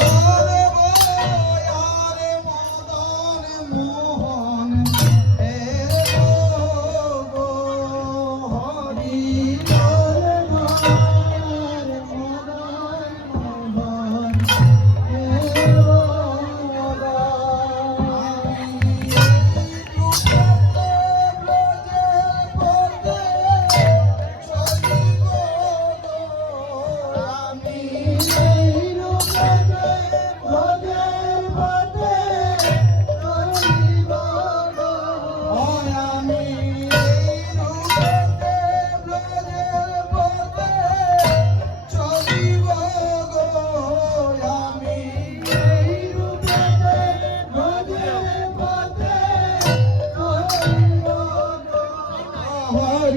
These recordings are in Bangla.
বলব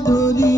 body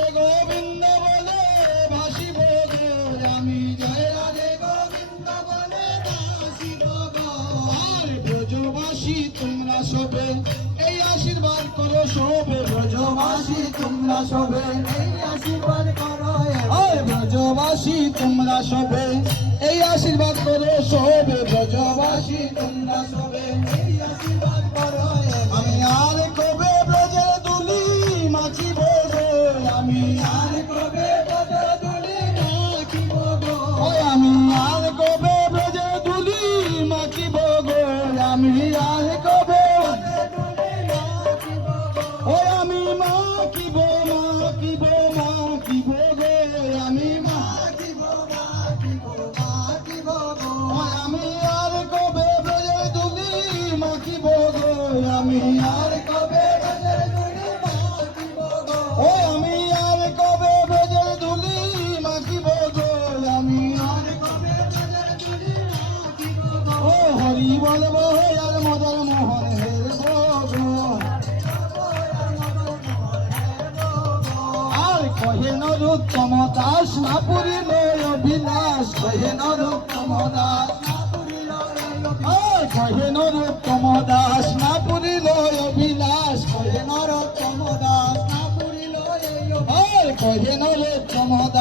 ব্রজবাসী তোমরা সবে এই আশীর্বাদ করো ব্রজবাসী তোমরা সবে এই আমি আর কবে বেজের ধুলি মাখিব ও আমি আর কবে বেজের ধুলি মাখিব গো? আমি আর কবে বেজের ধুলি মাখিব গো? ও হরি বলব আর মদন মোহন হের গো? আর কহে নরুত্তম দাস না পুরিলে অভিলাষ। কহে নরুত্তম দাস না পুরিলে অভিলাষ। কহে নরুত্তম ప్రమోద నా పురిలో ఎయ్యో భాయ్ కొదినో లే ప్రమోద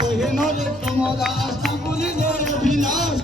কহিনরে তোমরা বিনাশ